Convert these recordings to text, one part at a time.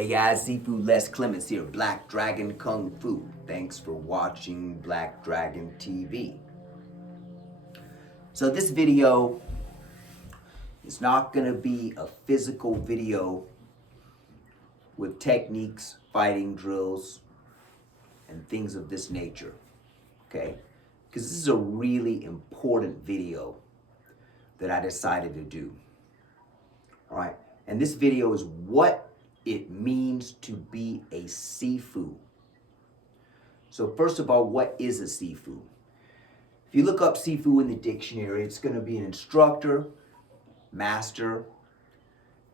Hey guys, Sifu Les Clements here, Black Dragon Kung Fu. Thanks for watching Black Dragon TV. So this video is not going to be a physical video with techniques, fighting drills, and things of this nature, okay? Because this is a really important video that I decided to do, all right? And this video is what it means to be a Sifu. So first of all, what is a Sifu? If you look up Sifu in the dictionary, it's going to be an instructor, master.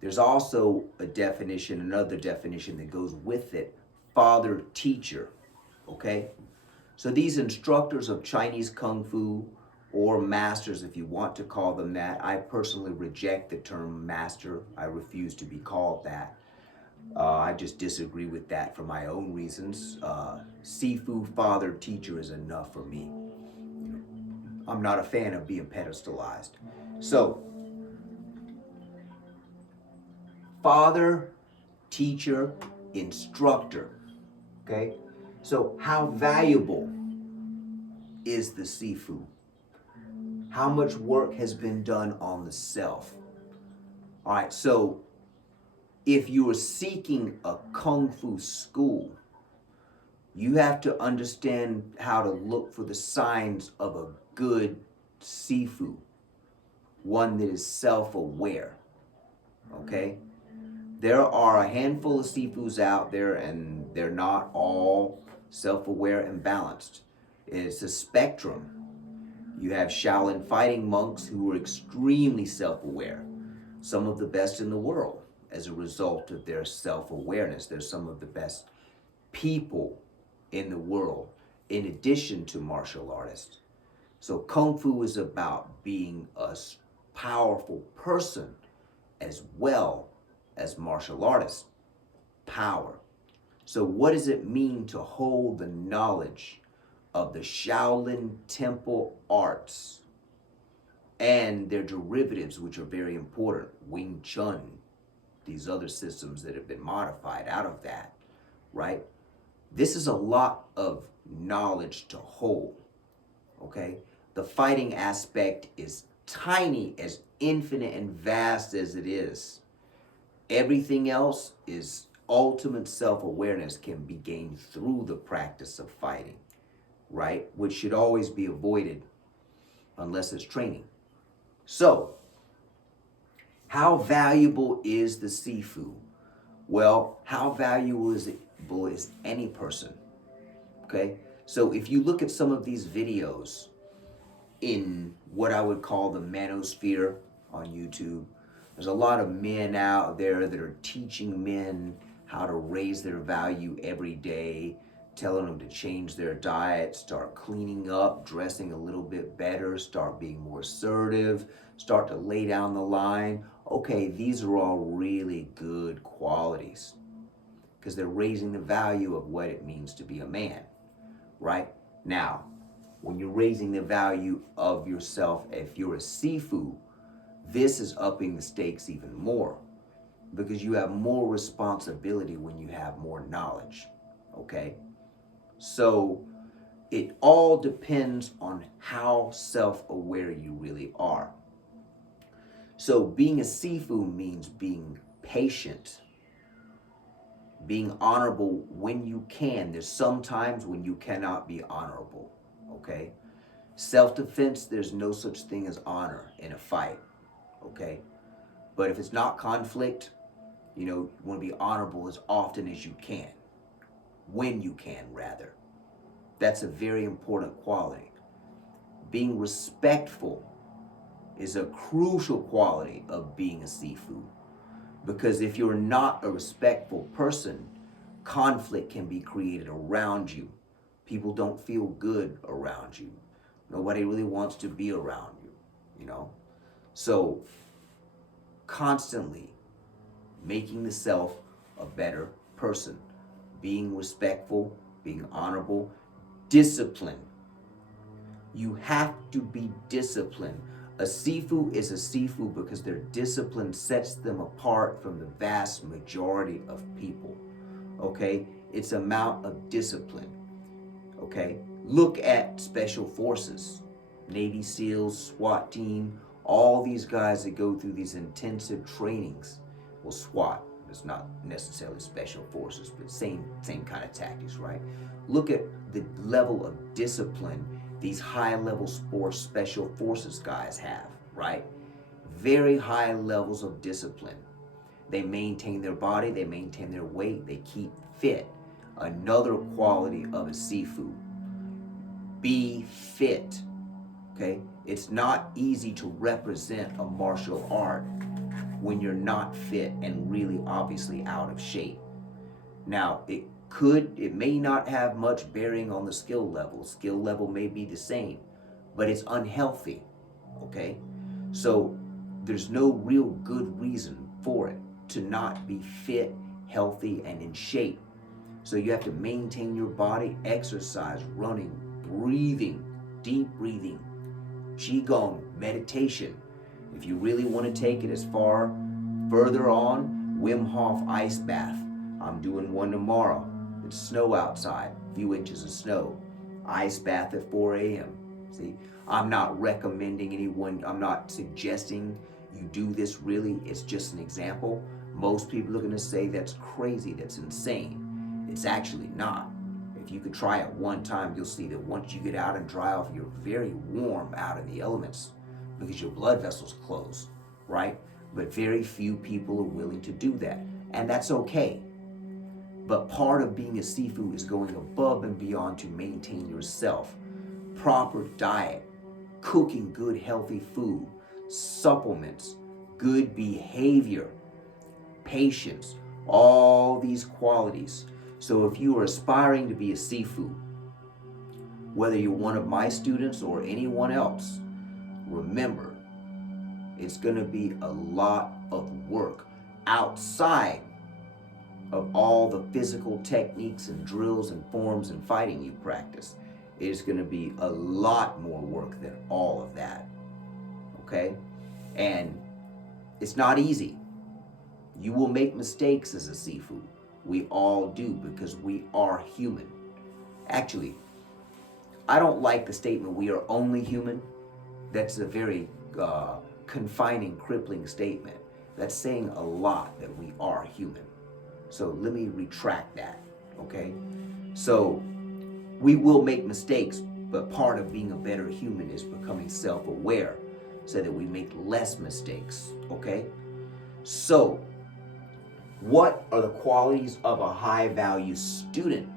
There's also a definition, another definition that goes with it, father teacher, okay? So these instructors of Chinese Kung Fu, or masters if you want to call them that, I personally reject the term master. I refuse to be called that. I just disagree with that for my own reasons. Sifu, father, teacher is enough for me. I'm not a fan of being pedestalized. So, father, teacher, instructor, okay? So how valuable is the Sifu? How much work has been done on the self? All right, so if you are seeking a Kung Fu school, you have to understand how to look for the signs of a good Sifu, one that is self-aware, okay? There are a handful of Sifus out there and they're not all self-aware and balanced. It's a spectrum. You have Shaolin fighting monks who are extremely self-aware, some of the best in the world. As a result of their self-awareness, they're some of the best people in the world, in addition to martial artists. So Kung Fu is about being a powerful person as well as martial artists. Power. So what does it mean to hold the knowledge of the Shaolin temple arts and their derivatives, which are very important, Wing Chun, these other systems that have been modified out of that, right? This is a lot of knowledge to hold, okay? The fighting aspect is tiny, as infinite and vast as it is. Everything else is ultimate self-awareness can be gained through the practice of fighting, right? Which should always be avoided unless it's training. So, how valuable is the Sifu? Well, how valuable is any person? Okay? So if you look at some of these videos in what I would call the manosphere on YouTube, there's a lot of men out there that are teaching men how to raise their value every day, telling them to change their diet, start cleaning up, dressing a little bit better, start being more assertive, start to lay down the line. Okay, these are all really good qualities because they're raising the value of what it means to be a man, right? Now, when you're raising the value of yourself, if you're a Sifu, this is upping the stakes even more because you have more responsibility when you have more knowledge, okay? So it all depends on how self-aware you really are. So being a Sifu means being patient, being honorable when you can. There's some times when you cannot be honorable, okay? Self-defense, there's no such thing as honor in a fight, okay? But if it's not conflict, you want to be honorable as often as you can. When you can, rather. That's a very important quality. Being respectful is a crucial quality of being a Sifu. Because if you're not a respectful person, conflict can be created around you. People don't feel good around you. Nobody really wants to be around you, So, constantly making the self a better person. Being respectful, being honorable, discipline. You have to be disciplined. A Sifu is a Sifu because their discipline sets them apart from the vast majority of people. Okay? It's amount of discipline. Okay? Look at special forces, Navy SEALs, SWAT team, all these guys that go through these intensive trainings. Well, SWAT is not necessarily special forces, but same kind of tactics, right? Look at the level of discipline these high-level sports special forces guys have, right? Very high levels of discipline. They maintain their body, they maintain their weight, they keep fit. Another quality of a Sifu. Be fit. Okay? It's not easy to represent a martial art when you're not fit and really obviously out of shape. Now, it may not have much bearing on the skill level. Skill level may be the same, but it's unhealthy. Okay? So there's no real good reason for it to not be fit, healthy, and in shape. So you have to maintain your body, exercise, running, breathing, deep breathing, qigong, meditation. If you really want to take it as far further on, Wim Hof ice bath. I'm doing one tomorrow. It's snow outside, a few inches of snow. Ice bath at 4 a.m. See, I'm not recommending anyone, I'm not suggesting you do this really. It's just an example. Most people are going to say that's crazy, that's insane. It's actually not. If you could try it one time, you'll see that once you get out and dry off, you're very warm out in the elements because your blood vessels close, right? But very few people are willing to do that. And that's okay. But part of being a Sifu is going above and beyond to maintain yourself. Proper diet, cooking good healthy food, supplements, good behavior, patience, all these qualities. So if you are aspiring to be a Sifu, whether you're one of my students or anyone else, remember, it's going to be a lot of work outside of all the physical techniques and drills and forms and fighting you practice. It is going to be a lot more work than all of that. Okay? And it's not easy. You will make mistakes as a Sifu. We all do because we are human. Actually, I don't like the statement we are only human. That's a very confining, crippling statement. That's saying a lot that we are human. So let me retract that, okay? So we will make mistakes, but part of being a better human is becoming self-aware so that we make less mistakes, okay? So what are the qualities of a high-value student?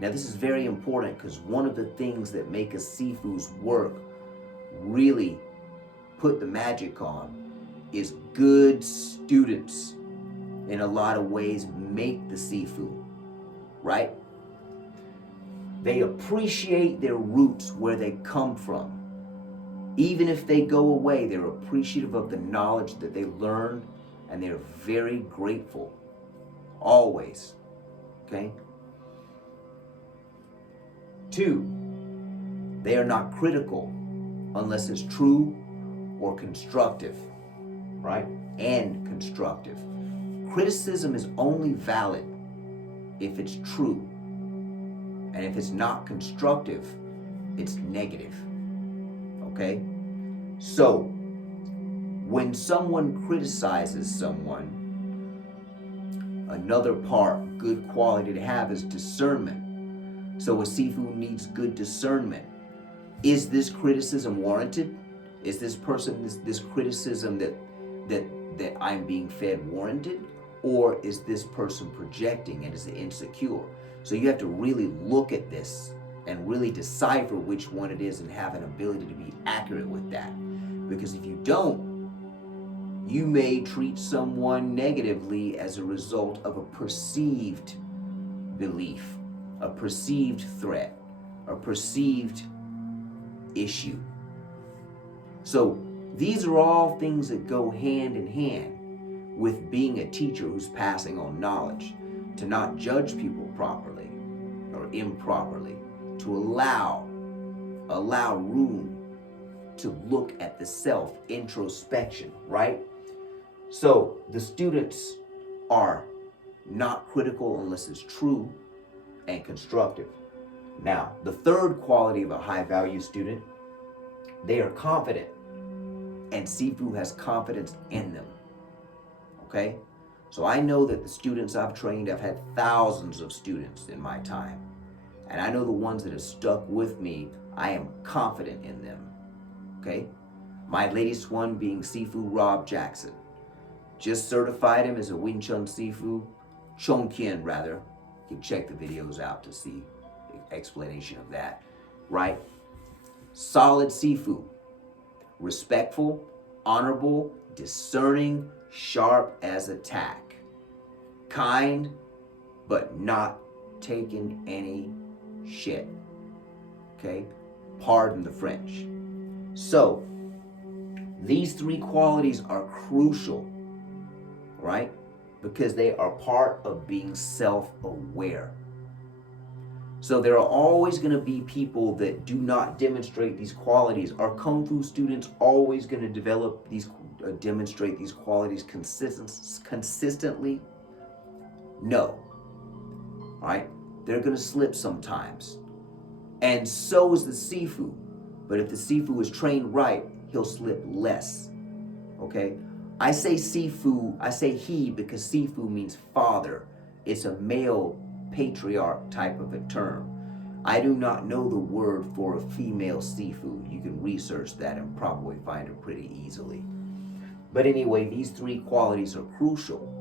Now this is very important because one of the things that make a Sifu's work really put the magic on is good students. In a lot of ways make the Sifu, right? They appreciate their roots, where they come from. Even if they go away, they're appreciative of the knowledge that they learned, and they're very grateful, always, okay? 2, they are not critical unless it's true or constructive, right? And constructive. Criticism is only valid if it's true. And if it's not constructive, it's negative. Okay? So, when someone criticizes someone, another good quality to have is discernment. So a Sifu needs good discernment. Is this criticism warranted? Is this criticism that I'm being fed warranted? Or is this person projecting and is it insecure? So you have to really look at this and really decipher which one it is and have an ability to be accurate with that. Because if you don't, you may treat someone negatively as a result of a perceived belief, a perceived threat, a perceived issue. So these are all things that go hand in hand with being a teacher who's passing on knowledge, to not judge people properly or improperly, to allow room to look at the self, introspection, right? So the students are not critical unless it's true and constructive. Now, the third quality of a high value student, they are confident, and Sifu has confidence in them. Okay? So I know that the students I've trained, I've had thousands of students in my time. And I know the ones that have stuck with me, I am confident in them. Okay? My latest one being Sifu Rob Jackson. Just certified him as a Wing Chun Sifu, Chongqian rather. You can check the videos out to see the explanation of that. Right? Solid Sifu. Respectful, honorable, discerning, sharp as a tack. Kind, but not taking any shit. Okay? Pardon the French. So, these three qualities are crucial, right? Because they are part of being self-aware. So there are always going to be people that do not demonstrate these qualities. Are Kung Fu students always going to demonstrate these qualities consistently? No. Right? They're going to slip sometimes. And so is the Sifu. But if the Sifu is trained right, he'll slip less. Okay? I say Sifu, I say he because Sifu means father. It's a male patriarch type of a term. I do not know the word for a female Sifu. You can research that and probably find it pretty easily. But anyway, these three qualities are crucial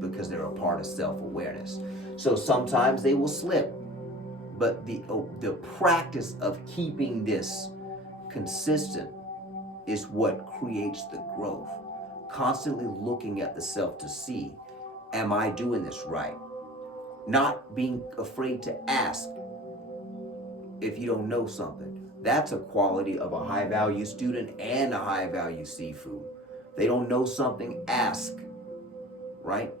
because they're a part of self-awareness. So sometimes they will slip, but the practice of keeping this consistent is what creates the growth. Constantly looking at the self to see, am I doing this right? Not being afraid to ask if you don't know something. That's a quality of a high value student and a high value Sifu. They don't know something, ask, right?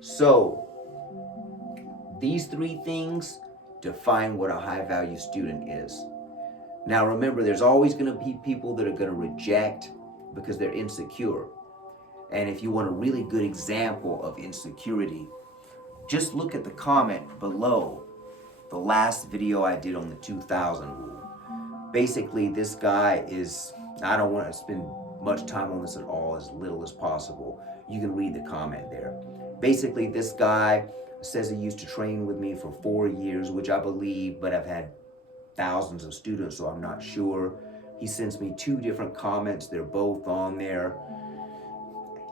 So, these three things define what a high value student is. Now remember, there's always going to be people that are going to reject because they're insecure. And if you want a really good example of insecurity, just look at the comment below the last video I did on the 2000 rule. Basically, this guy is, I don't want to spend much time on this at all, as little as possible. You can read the comment there. Basically, this guy says he used to train with me for 4 years, which I believe, but I've had thousands of students, so I'm not sure. He sends me 2 different comments. They're both on there.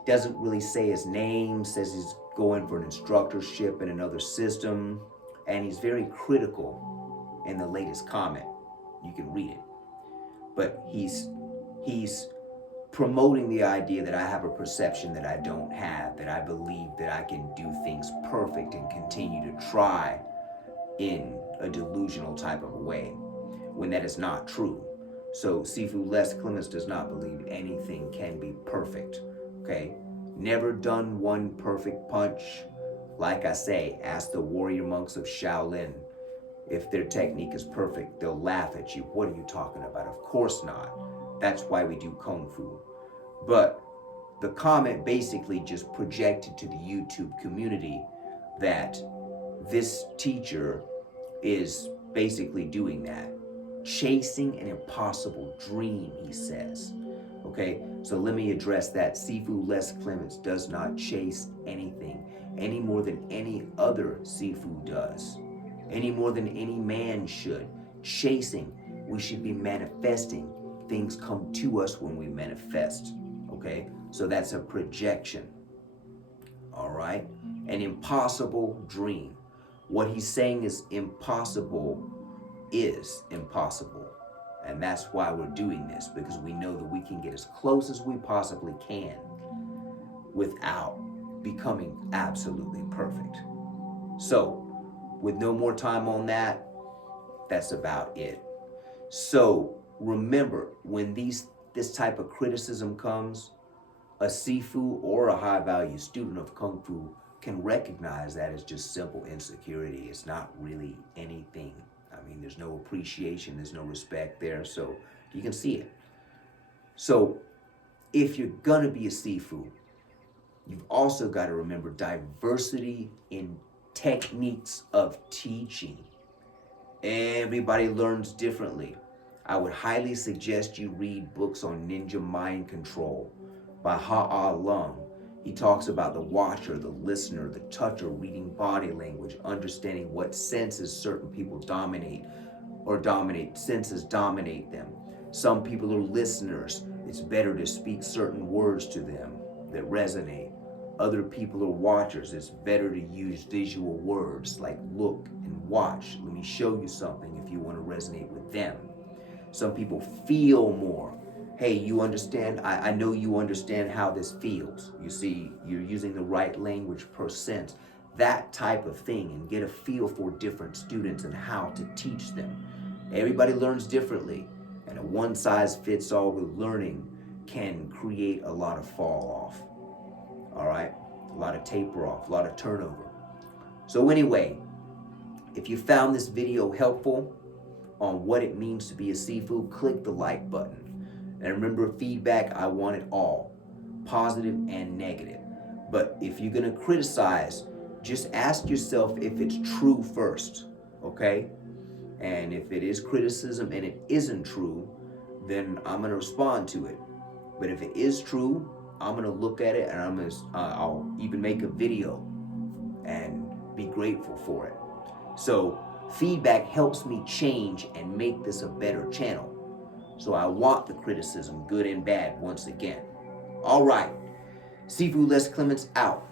Doesn't really say his name, says he's going for an instructorship in another system, and he's very critical in the latest comment. You can read it. But he's promoting the idea that I have a perception that I don't have, that I believe that I can do things perfect and continue to try in a delusional type of a way, when that is not true. So Sifu Les Clements does not believe anything can be perfect, okay? Never done one perfect punch. Like I say, ask the warrior monks of Shaolin. If their technique is perfect, they'll laugh at you. What are you talking about? Of course not. That's why we do Kung Fu. But the comment basically just projected to the YouTube community that this teacher is basically doing that. Chasing an impossible dream, he says. Okay, so let me address that. Sifu Les Clements does not chase anything any more than any other Sifu does. Any more than any man should. Chasing, we should be manifesting. Things come to us when we manifest. Okay, so that's a projection. All right, an impossible dream. What he's saying is impossible. And that's why we're doing this, because we know that we can get as close as we possibly can without becoming absolutely perfect. So, with no more time on that, that's about it. So, remember, when this type of criticism comes, a Sifu or a high-value student of Kung Fu can recognize that as just simple insecurity. It's not really anything. I mean, there's no appreciation, there's no respect there, so You can see it. So if you're gonna be a Sifu, you've also got to remember diversity in techniques of teaching. Everybody learns differently. I would highly suggest you read books on ninja mind control by Ha Lung. He talks about the watcher, the listener, the toucher, reading body language, understanding what senses certain people dominate senses dominate them. Some people are listeners. It's better to speak certain words to them that resonate. Other people are watchers. It's better to use visual words like look and watch. Let me show you something if you want to resonate with them. Some people feel more. Hey, you understand? I know you understand how this feels. You see, you're using the right language per sense. That type of thing, and get a feel for different students and how to teach them. Everybody learns differently, and a one-size-fits-all with learning can create a lot of fall off. All right? A lot of taper off, a lot of turnover. So anyway, if you found this video helpful on what it means to be a Sifu, click the like button. And remember, feedback, I want it all, positive and negative. But if you're gonna criticize, just ask yourself if it's true first, okay? And if it is criticism and it isn't true, then I'm gonna respond to it. But if it is true, I'm gonna look at it and I'll even make a video and be grateful for it. So feedback helps me change and make this a better channel. So I want the criticism, good and bad, once again. All right, Sifu Les Clements out.